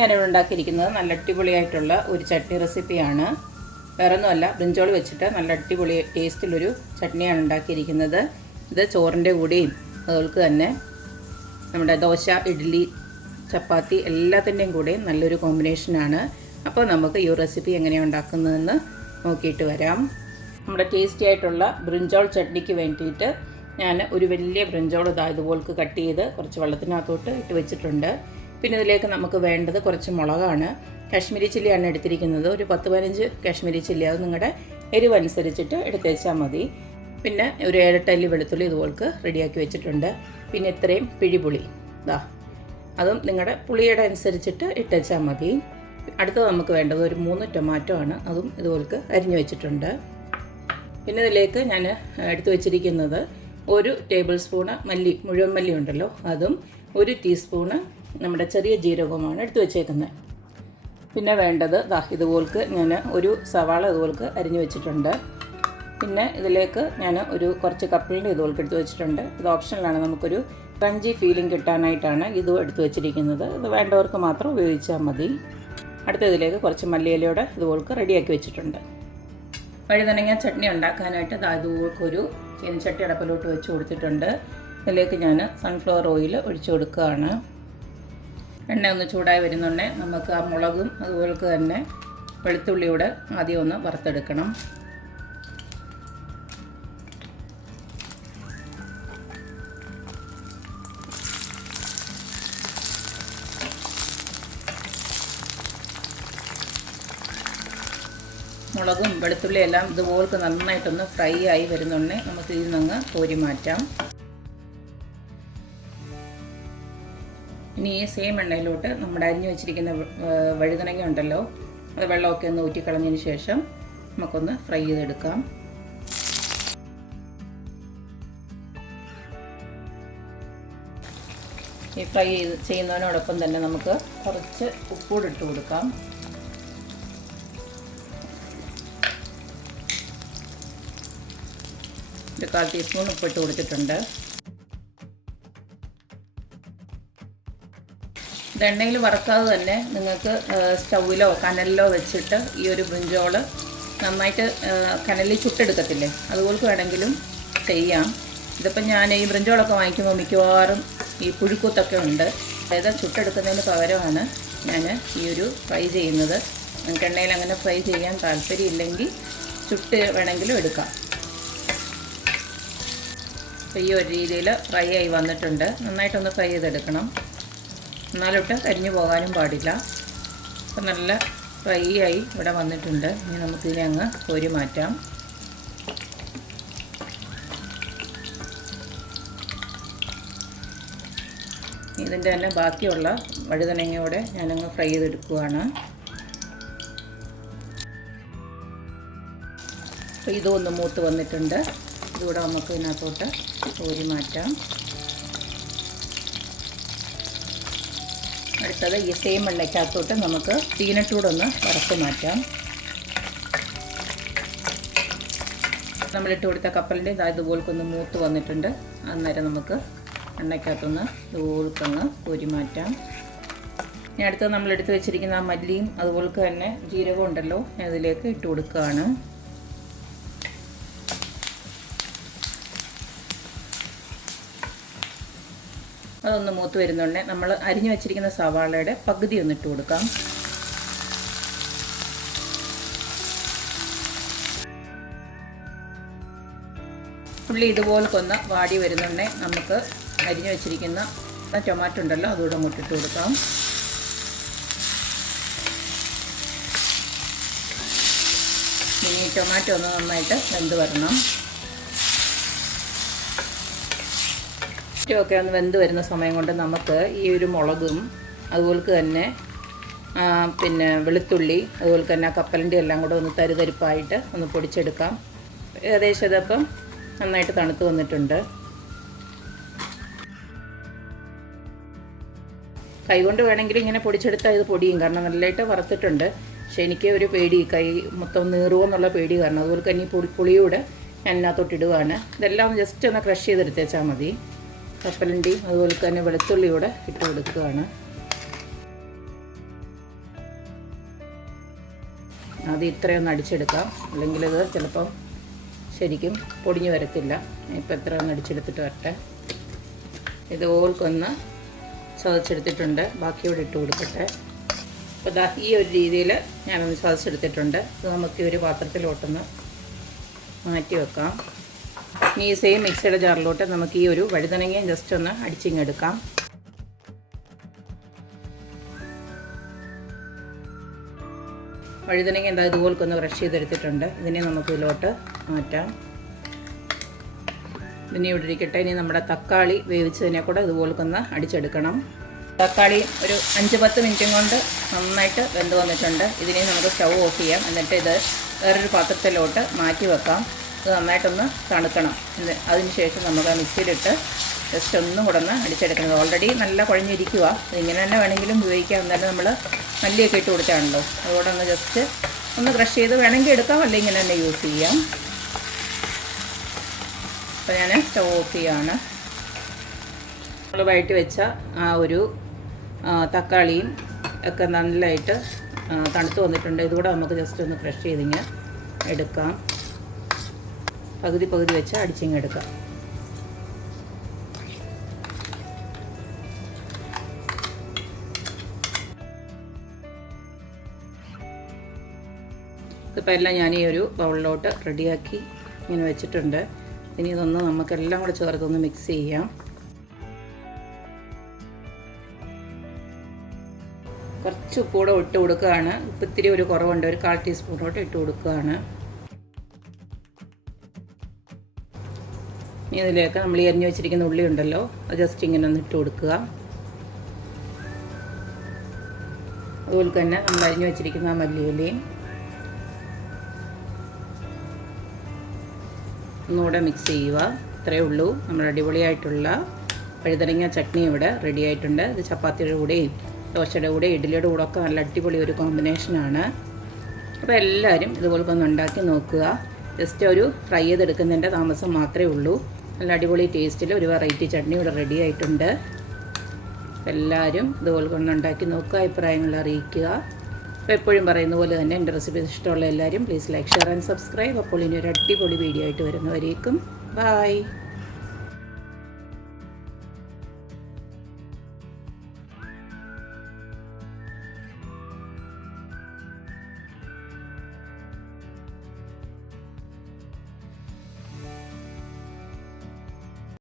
ഞാനിവിടെ ഉണ്ടാക്കിയിരിക്കുന്നത് നല്ല അടിപൊളിയായിട്ടുള്ള ഒരു ചട്നി റെസിപ്പിയാണ്. വേറെ ഒന്നുമല്ല, ബ്രിഞ്ചോൾ വെച്ചിട്ട് നല്ല അടിപൊളി ടേസ്റ്റിലൊരു ചട്നിയാണ് ഉണ്ടാക്കിയിരിക്കുന്നത്. ഇത് ചോറിൻ്റെ കൂടെയും അതുപോലെ തന്നെ നമ്മുടെ ദോശ, ഇഡ്ഡലി, ചപ്പാത്തി എല്ലാത്തിൻ്റെയും കൂടെയും നല്ലൊരു കോമ്പിനേഷനാണ്. അപ്പോൾ നമുക്ക് ഈ റെസിപ്പി എങ്ങനെയാണ് ഉണ്ടാക്കുന്നതെന്ന് നോക്കിയിട്ട് വരാം. നമ്മുടെ ടേസ്റ്റി ആയിട്ടുള്ള ബ്രിഞ്ചോൾ ചട്നിക്ക് വേണ്ടിയിട്ട് ഞാൻ ഒരു വലിയ ബ്രിഞ്ചോൾ ഇതുപോലെ കട്ട് ചെയ്ത് കുറച്ച് വെള്ളത്തിനകത്തോട്ട് ഇട്ട് വെച്ചിട്ടുണ്ട്. പിന്നെ ഇതിലേക്ക് നമുക്ക് വേണ്ടത് കുറച്ച് മുളകാണ്. കാശ്മീരി ചില്ലിയാണ് എടുത്തിരിക്കുന്നത്. ഒരു 10-15 കാശ്മീരി ചില്ലി, അത് നിങ്ങളുടെ എരിവ് അനുസരിച്ചിട്ട് എടുത്തേച്ചാൽ മതി. പിന്നെ ഒരു 7 അല്ലി വെളുത്തുള്ളി ഇതുപോലെ റെഡിയാക്കി വെച്ചിട്ടുണ്ട്. പിന്നെ ഇത്രയും പിഴിപുളി, അതും നിങ്ങളുടെ പുളിയുടെ അനുസരിച്ചിട്ട് ഇട്ടേച്ചാൽ മതി. അടുത്തത് നമുക്ക് വേണ്ടത് ഒരു 3 ടൊമാറ്റോ ആണ്. അതും ഇതുപോലെ അരിഞ്ഞു വെച്ചിട്ടുണ്ട്. പിന്നെ ഇതിലേക്ക് ഞാൻ എടുത്തു വെച്ചിരിക്കുന്നത് 1 ടേബിൾ സ്പൂണ് മല്ലി, മുഴുവൻ മല്ലി ഉണ്ടല്ലോ, അതും 1 ടീസ്പൂണ് നമ്മുടെ ചെറിയ ജീരകവുമാണ് എടുത്തു വെച്ചേക്കുന്നത്. പിന്നെ വേണ്ടത് ഇതുപോലെ ഞാൻ ഒരു സവാള ഇതുപോലെ അരിഞ്ഞു വെച്ചിട്ടുണ്ട്. പിന്നെ ഇതിലേക്ക് ഞാൻ കുറച്ച് കപ്പലിൻ്റെ ഇതുപോലെ എടുത്തു വെച്ചിട്ടുണ്ട്. ഇത് ഓപ്ഷനിലാണ്, നമുക്കൊരു ക്രഞ്ചി ഫീലിംഗ് കിട്ടാനായിട്ടാണ് ഇതും എടുത്തു വെച്ചിരിക്കുന്നത്. ഇത് വേണ്ടവർക്ക് മാത്രം ഉപയോഗിച്ചാൽ മതി. അടുത്ത ഇതിലേക്ക് കുറച്ച് മല്ലിയിലയോടെ ഇതുപോലെ റെഡിയാക്കി വെച്ചിട്ടുണ്ട്. വഴുതനങ്ങ ചട്നി ഉണ്ടാക്കാനായിട്ട് ഇതുപോലെ ഒരു ചീനച്ചട്ടി അടപ്പിലോട്ട് വെച്ച് കൊടുത്തിട്ടുണ്ട്. ഇതിലേക്ക് ഞാൻ സൺഫ്ലവർ ഓയിൽ ഒഴിച്ചു കൊടുക്കുകയാണ്. എണ്ണ ഒന്ന് ചൂടായി വരുന്നുണ്ടെങ്കിൽ നമുക്ക് ആ മുളകും അതുപോലെ തന്നെ വെളുത്തുള്ളിയോടെ ആദ്യം ഒന്ന് വറുത്തെടുക്കണം. മുളകും വെളുത്തുള്ളിയും എല്ലാം ഇതുപോലെ നന്നായിട്ടൊന്ന് ഫ്രൈ ആയി വരുന്നുണ്ടെങ്കിൽ നമുക്ക് ഇതിൽ നിന്ന് കോരി മാറ്റാം. ഇനി ഈ സെയിം എണ്ണയിലോട്ട് നമ്മുടെ അരിഞ്ഞു വെച്ചിരിക്കുന്ന വഴുതനങ്ങ ഉണ്ടല്ലോ, അത് വെള്ളമൊക്കെ ഒന്ന് ഊറ്റിക്കളഞ്ഞതിന് ശേഷം നമുക്കൊന്ന് ഫ്രൈ ചെയ്തെടുക്കാം. ഈ ഫ്രൈ ചെയ്യുന്നതിനോടൊപ്പം തന്നെ നമുക്ക് കുറച്ച് ഉപ്പൂടെ ഇട്ട് കൊടുക്കാം. ഒരു 1/4 ടീസ്പൂൺ ഉപ്പിട്ട് കൊടുത്തിട്ടുണ്ട്. ഇത് എണ്ണയിൽ വറുക്കാതെ തന്നെ നിങ്ങൾക്ക് സ്റ്റൗവിലോ കനലിലോ വെച്ചിട്ട് ഈ ഒരു ബ്രിഞ്ചോൾ നന്നായിട്ട് കനലിൽ ചുട്ടെടുക്കത്തില്ലേ, അതുപോലെ വേണമെങ്കിലും ചെയ്യാം. ഇതിപ്പോൾ ഞാൻ ഈ ബ്രിഞ്ചോളൊക്കെ വാങ്ങിക്കുമ്പോൾ മിക്കവാറും ഈ പുഴുക്കൂത്തൊക്കെ ഉണ്ട്. അതായത് ചുട്ടെടുക്കുന്നതിന് പകരമാണ് ഞാൻ ഈ ഒരു ഫ്രൈ ചെയ്യുന്നത്. നിങ്ങൾക്ക് എണ്ണയിൽ അങ്ങനെ ഫ്രൈ ചെയ്യാൻ താല്പര്യമില്ലെങ്കിൽ ചുട്ട് വേണമെങ്കിലും എടുക്കാം. അപ്പോൾ ഈ ഒരു രീതിയിൽ ഫ്രൈ ആയി വന്നിട്ടുണ്ട്. നന്നായിട്ടൊന്ന് ഫ്രൈ ചെയ്തെടുക്കണം, എന്നാലോട്ട് കരിഞ്ഞു പോകാനും പാടില്ല. അപ്പോൾ നല്ല ഫ്രൈ ആയി ഇവിടെ വന്നിട്ടുണ്ട്. ഇനി നമുക്കിതിനെ അങ്ങ് കോരി മാറ്റാം. ഇതിൻ്റെ തന്നെ ബാക്കിയുള്ള വഴുതനങ്ങയോടെ ഞാനങ്ങ് ഫ്രൈ ചെയ്തെടുക്കുകയാണ്. അപ്പോൾ ഇതും ഒന്ന് മൂത്ത് വന്നിട്ടുണ്ട്. ഇതുകൂടെ നമുക്ക് ഇതിനകത്തോട്ട് കോരി മാറ്റാം. അടുത്തത് ഈ സെയിം എണ്ണയ്ക്കകത്തോട്ട് നമുക്ക് പീനട്ടൂടൊന്ന് വറുത്ത് മാറ്റാം. നമ്മളിട്ട് കൊടുത്ത കപ്പലിൻ്റെ ഇതുപോലൊന്ന് മൂത്ത് വന്നിട്ടുണ്ട്. അന്നേരം നമുക്ക് എണ്ണയ്ക്കകത്തൊന്ന് ഇതുപോലൊന്ന് കോരി മാറ്റാം. ഇനി അടുത്തത് നമ്മളെടുത്ത് വെച്ചിരിക്കുന്ന ആ മല്ലിയും അതുപോലെ തന്നെ ജീരകവും ഉണ്ടല്ലോ, അതിലേക്ക് ഇട്ട് കൊടുക്കുകയാണ്. അതൊന്ന് മൂത്ത് വരുന്നുണ്ടെങ്കിൽ നമ്മൾ അരിഞ്ഞു വെച്ചിരിക്കുന്ന സവാളയുടെ പകുതി ഒന്ന് ഇട്ട് കൊടുക്കാം. ഉള്ളി ഇതുപോലെ ഒന്ന് വാടി വരുന്നുണ്ടെങ്കിൽ നമുക്ക് അരിഞ്ഞു വെച്ചിരിക്കുന്ന ടൊമാറ്റോ ഉണ്ടല്ലോ, അതുകൂടെ അങ്ങോട്ട് ഇട്ട് കൊടുക്കാം. ഇനി ടൊമാറ്റോ ഒന്ന് നന്നായിട്ട് വെന്ത് വരണം. ഒക്കെ ഒന്ന് വെന്ത് വരുന്ന സമയം കൊണ്ട് നമുക്ക് ഈ ഒരു മുളകും അതുപോലെ തന്നെ പിന്നെ വെളുത്തുള്ളി അതുപോലെ തന്നെ കപ്പലിൻ്റെ എല്ലാം കൂടെ ഒന്ന് തരിതരിപ്പായിട്ട് ഒന്ന് പൊടിച്ചെടുക്കാം. ഏകദേശം ഇതപ്പം നന്നായിട്ട് തണുത്ത് വന്നിട്ടുണ്ട്. കൈകൊണ്ട് വേണമെങ്കിൽ ഇങ്ങനെ പൊടിച്ചെടുത്താൽ ഇത് പൊടിയും, കാരണം നല്ലതായിട്ട് വറുത്തിട്ടുണ്ട്. പക്ഷേ എനിക്ക് ഒരു പേടി, കൈ മൊത്തം നീറുമോ എന്നുള്ള പേടി കാരണം. അതുപോലെ തന്നെ ഈ പുളിയൂടെ ഞാൻ ഇതിനകത്തോട്ടിടുകയാണ്. ഇതെല്ലാം ജസ്റ്റ് ഒന്ന് ക്രഷ് ചെയ്തെടുത്തേച്ചാൽ മതി. കപ്പലണ്ടിയും അതുപോലെ തന്നെ വെളുത്തുള്ളിയൂടെ ഇട്ട് കൊടുക്കുകയാണ്. അത് ഇത്രയൊന്ന് അടിച്ചെടുക്കാം, അല്ലെങ്കിൽ ഇത് ചിലപ്പം ശരിക്കും പൊടിഞ്ഞു വരത്തില്ല. ഇപ്പോൾ ഇത്രയൊന്ന് അടിച്ചെടുത്തിട്ട് വരട്ടെ. ഇതുപോൽക്കൊന്ന് ചതച്ചെടുത്തിട്ടുണ്ട്, ബാക്കി ഇവിടെ ഇട്ട് കൊടുക്കട്ടെ. അപ്പോൾ ദാ ഈ ഒരു രീതിയിൽ ഞാനൊന്ന് ചതച്ചെടുത്തിട്ടുണ്ട്. ഇത് നമുക്ക് ഒരു പാത്രത്തിലോട്ടൊന്ന് മാറ്റി വെക്കാം. ഇനി ഈ സെയിം മിക്സിയുടെ ജാറിലോട്ട് നമുക്ക് ഈ ഒരു വഴുതനങ്ങയും ജസ്റ്റ് ഒന്ന് അടിച്ചിങ്ങെടുക്കാം. വഴുതനങ്ങ എന്താ ഇതുപോൽക്കൊന്ന് ക്രഷ് ചെയ്തെടുത്തിട്ടുണ്ട്. ഇതിനെ നമുക്ക് ഇതിലോട്ട് മാറ്റാം. ഇതിനെ ഇവിടെ ഇരിക്കട്ടെ. ഇനി നമ്മുടെ തക്കാളി വേവിച്ചതിനെ കൂടെ ഇതുപോൽക്കൊന്ന് അടിച്ചെടുക്കണം. തക്കാളി ഒരു 5-10 മിനിറ്റും കൊണ്ട് നന്നായിട്ട് വെന്ത് വന്നിട്ടുണ്ട്. ഇതിനെ നമുക്ക് സ്റ്റൗ ഓഫ് ചെയ്യാം. എന്നിട്ട് ഇത് വേറൊരു പാത്രത്തിലോട്ട് മാറ്റി വെക്കാം. ഇത് നന്നായിട്ടൊന്ന് തണുക്കണം. അതിന് ശേഷം നമുക്ക് ആ മിക്സിയിലിട്ട് ജസ്റ്റ് ഒന്നും കൂടെ ഒന്ന് അടിച്ചെടുക്കുന്നത്. ഓൾറെഡി നല്ല കുഴഞ്ഞിരിക്കുക. ഇങ്ങനെ തന്നെ വേണമെങ്കിലും ഉപയോഗിക്കാം. എന്നാലും നമ്മൾ മല്ലിയൊക്കെ ഇട്ട് കൊടുത്താണല്ലോ, അതുകൂടെ ഒന്ന് ജസ്റ്റ് ഒന്ന് ക്രഷ് ചെയ്ത് വേണമെങ്കിൽ എടുക്കാം, അല്ലെങ്കിൽ ഇങ്ങനെ തന്നെ യൂസ് ചെയ്യാം. അപ്പോൾ ഞാൻ സ്റ്റൗ ഓഫ് ചെയ്യാണ്. നമ്മൾ വഴറ്റി വെച്ച ആ ഒരു തക്കാളിയും ഒക്കെ നല്ലതായിട്ട് തണുത്ത് വന്നിട്ടുണ്ട്. ഇതുകൂടെ നമുക്ക് ജസ്റ്റ് ഒന്ന് ക്രഷ് ചെയ്തിങ്ങ് എടുക്കാം. പകുതി വെച്ച് അടിച്ചിങ്ങെടുക്കാം. ഇതിപ്പോൾ എല്ലാം ഞാൻ ഈ ഒരു ബൗളിലോട്ട് റെഡിയാക്കി ഇങ്ങനെ വെച്ചിട്ടുണ്ട്. ഇനി ഇതൊന്ന് നമുക്കെല്ലാം കൂടെ ചേർത്തൊന്ന് മിക്സ് ചെയ്യാം. കുറച്ച് ഉപ്പ് കൂടെ ഇട്ട് കൊടുക്കുകയാണ്. ഉപ്പ് ഇത്തിരി ഒരു കുറവുണ്ട്, ഒരു 1/4 ടീസ്പൂണോട്ട് ഇട്ട് കൊടുക്കുകയാണ്. ഇനി ഇതിലേക്ക് നമ്മൾ ഈ അരിഞ്ഞ് വെച്ചിരിക്കുന്ന ഉള്ളി ഉണ്ടല്ലോ, അത് ജസ്റ്റ് ഇങ്ങനെ ഒന്ന് ഇട്ട് കൊടുക്കുക. അതുപോലെ തന്നെ നമ്മൾ അരിഞ്ഞ് വെച്ചിരിക്കുന്ന മല്ലിയിലയും ഒന്നുകൂടെ മിക്സ് ചെയ്യുക. ഇത്രയേ ഉള്ളൂ. നമ്മുടെ അടിപൊളിയായിട്ടുള്ള വഴുതനങ്ങ ചട്നി ഇവിടെ റെഡി ആയിട്ടുണ്ട്. ഇത് ചപ്പാത്തിയുടെ കൂടെയും ദോശയുടെ കൂടെ ഇഡ്ഡലിയുടെ കൂടെ ഒക്കെ നല്ല അടിപൊളി ഒരു കോമ്പിനേഷനാണ്. അപ്പോൾ എല്ലാവരും ഇതുപോലെ ഒന്ന് ഉണ്ടാക്കി നോക്കുക. ജസ്റ്റ് ഒരു ഫ്രൈ ചെയ്തെടുക്കുന്നതിൻ്റെ താമസം മാത്രമേ ഉള്ളൂ. നല്ല അടിപൊളി ടേസ്റ്റിൽ ഒരു വെറൈറ്റി ചട്നി ഇവിടെ റെഡി ആയിട്ടുണ്ട്. എല്ലാവരും ഇതുപോലെ ഒന്ന് ഉണ്ടാക്കി നോക്കുക, അഭിപ്രായങ്ങൾ അറിയിക്കുക. അപ്പോൾ എപ്പോഴും പറയുന്ന പോലെ തന്നെ എൻ്റെ റെസിപ്പീസ് ഇഷ്ടമുള്ള എല്ലാവരും please like, share and subscribe. അപ്പോൾ ഇനി ഒരു അടിപൊളി വീഡിയോ ആയിട്ട് വരുന്നവരേക്കും ബൈ.